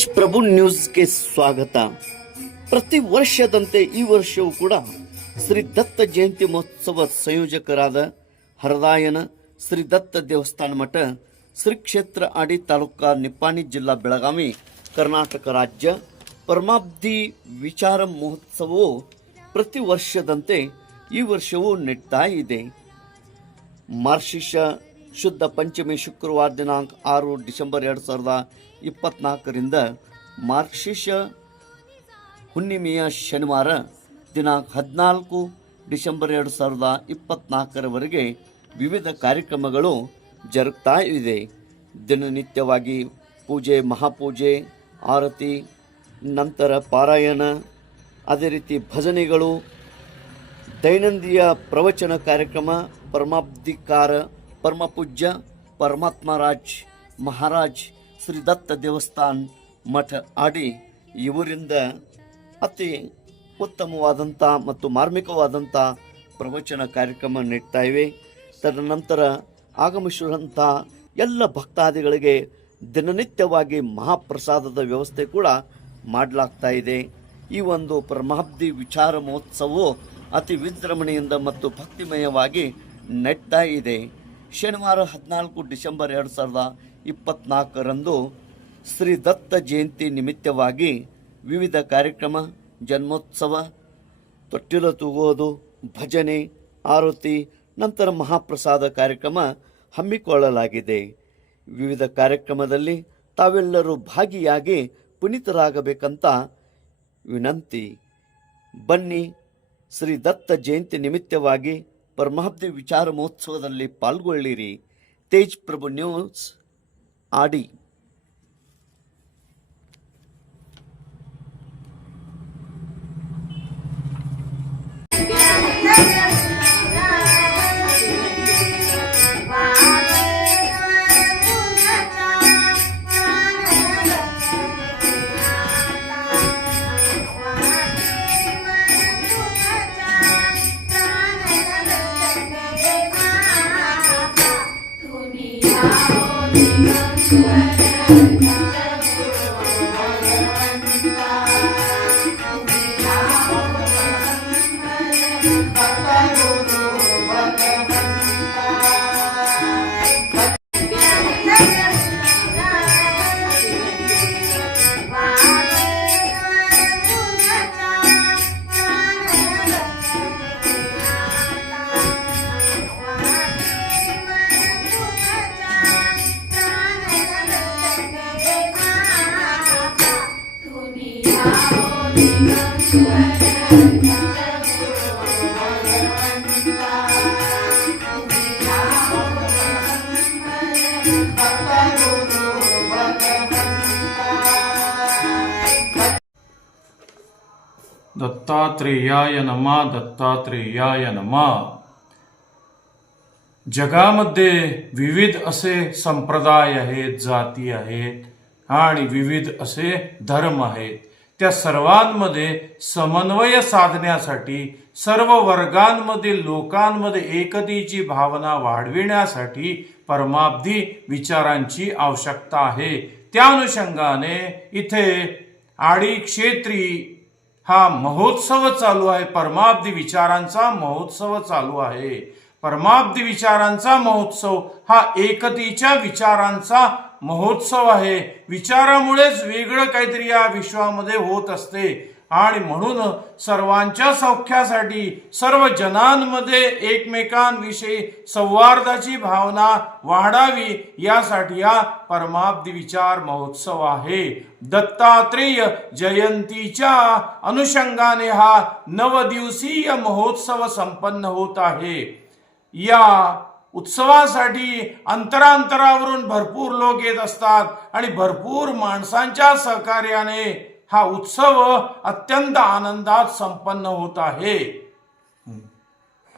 ತೇಜ್ ಪ್ರಭು ನ್ಯೂಸ್ಗೆ ಸ್ವಾಗತ. ಪ್ರತಿ ವರ್ಷದಂತೆ ಈ ವರ್ಷವೂ ಕೂಡ ಶ್ರೀ ದತ್ತ ಜಯಂತಿ ಮಹೋತ್ಸವ ಸಂಯೋಜಕರಾದ ಹರದಾಯನ ಶ್ರೀ ದತ್ತ ದೇವಸ್ಥಾನ ಮಠ ಶ್ರೀ ಕ್ಷೇತ್ರ ಆಡಿ ತಾಲೂಕಾ ನಿಪ್ಪಾಣಿ ಜಿಲ್ಲಾ ಬೆಳಗಾವಿ ಕರ್ನಾಟಕ ರಾಜ್ಯ ಪರಮಾಬ್ಧಿ ವಿಚಾರ ಮಹೋತ್ಸವವು ಪ್ರತಿ ವರ್ಷದಂತೆ ಈ ವರ್ಷವೂ ನಡೀತಾ ಇದೆ. ಮಾರ್ಷಿಷ ಶುದ್ಧ ಪಂಚಮಿ ಶುಕ್ರವಾರ ದಿನಾಂಕ 6 ಡಿಸೆಂಬರ್ 2024ರಿಂದ ಮಾರ್ಷಿಷ ಹುಣ್ಣಿಮೆಯ ಶನಿವಾರ ದಿನಾಂಕ 14 ಡಿಸೆಂಬರ್ 2024ರವರೆಗೆ ವಿವಿಧ ಕಾರ್ಯಕ್ರಮಗಳು ಜರುಗ್ತಾ ಇದೆ. ದಿನನಿತ್ಯವಾಗಿ ಪೂಜೆ, ಮಹಾಪೂಜೆ, ಆರತಿ, ನಂತರ ಪಾರಾಯಣ, ಅದೇ ರೀತಿ ಭಜನೆಗಳು, ದೈನಂದಿನ ಪ್ರವಚನ ಕಾರ್ಯಕ್ರಮ, ಪರಮಾಬ್ಧಿಕಾರ ಪರಮಪೂಜ್ಯ ಪರಮಾತ್ಮರಾಜ್ ಮಹಾರಾಜ್ ಶ್ರೀ ದತ್ತ ದೇವಸ್ಥಾನ ಮಠ ಆಡಿ ಇವರಿಂದ ಅತಿ ಉತ್ತಮವಾದಂಥ ಮತ್ತು ಮಾರ್ಮಿಕವಾದಂಥ ಪ್ರವಚನ ಕಾರ್ಯಕ್ರಮ ನೀಡ್ತಾ ಇವೆ. ತದನಂತರ ಆಗಮಿಸುವಂಥ ಎಲ್ಲ ಭಕ್ತಾದಿಗಳಿಗೆ ದಿನನಿತ್ಯವಾಗಿ ಮಹಾಪ್ರಸಾದದ ವ್ಯವಸ್ಥೆ ಕೂಡ ಮಾಡಲಾಗ್ತಾ ಇದೆ. ಈ ಒಂದು ಪರಮಾಬ್ಧಿ ವಿಚಾರ ಮಹೋತ್ಸವವು ಅತಿ ವಿಜೃಂಭಣೆಯಿಂದ ಮತ್ತು ಭಕ್ತಿಮಯವಾಗಿ ನಡೀತಾ ಇದೆ. ಶನಿವಾರ 14 ಡಿಸೆಂಬರ್ 2024ರಂದು ಶ್ರೀ ದತ್ತ ಜಯಂತಿ ನಿಮಿತ್ತವಾಗಿ ವಿವಿಧ ಕಾರ್ಯಕ್ರಮ, ಜನ್ಮೋತ್ಸವ, ತೊಟ್ಟಿಲು ತೂಗೋದು, ಭಜನೆ, ಆರತಿ, ನಂತರ ಮಹಾಪ್ರಸಾದ ಕಾರ್ಯಕ್ರಮ ಹಮ್ಮಿಕೊಳ್ಳಲಾಗಿದೆ. ವಿವಿಧ ಕಾರ್ಯಕ್ರಮದಲ್ಲಿ ತಾವೆಲ್ಲರೂ ಭಾಗಿಯಾಗಿ ಪುನೀತರಾಗಬೇಕಂತ ವಿನಂತಿ. ಬನ್ನಿ, ಶ್ರೀ ದತ್ತ ಜಯಂತಿ ನಿಮಿತ್ತವಾಗಿ ಪರಮಾಬ್ಧಿ ವಿಚಾರ ಮಹೋತ್ಸವದಲ್ಲಿ ಪಾಲ್ಗೊಳ್ಳಿರಿ. ತೇಜ್ ಪ್ರಭು ನ್ಯೂಸ್ ಆಡಿ. दत्तात्रेयाय नमः. दत्तात्रेयाय नमः. जगामध्ये विविध असे संप्रदाय आहेत, जाती आहेत आणि विविध असे धर्म आहेत. त्या सर्वांमध्ये समन्वय साधण्यासाठी, सर्व वर्गांमधील लोकांमध्ये एकतेची भावना वाढविण्यासाठी परमाब्धी विचारांची आवश्यकता आहे. त्या अनुषंगाने इथे आडी क्षेत्री हा महोत्सव चालू आहे. परमाब्धी विचारांचा महोत्सव चालू आहे. परमाब्धी विचारांचा महोत्सव हा एकतेच्या विचारांचा महोत्सव आहे. विचारामुळेच वेगळं काहीतरी या विश्वामध्ये होत असते आणि म्हणून सर्वांच्या सौख्यासाठी, सर्व जनांमध्ये एकमेकांविषयी संवादाची भावना वाढावी यासाठी हा परमाब्धी विचार महोत्सव आहे. दत्तात्रेय जयंतीच्या अनुषंगाने हा 9 दिवसीय महोत्सव संपन्न होत आहे. या उत्सवासाठी अंतरांतरावरून भरपूर लोक येत असतात आणि भरपूर माणसांच्या सहकार्याने हा उत्सव अत्यंत आनंदात संपन्न होत आहे.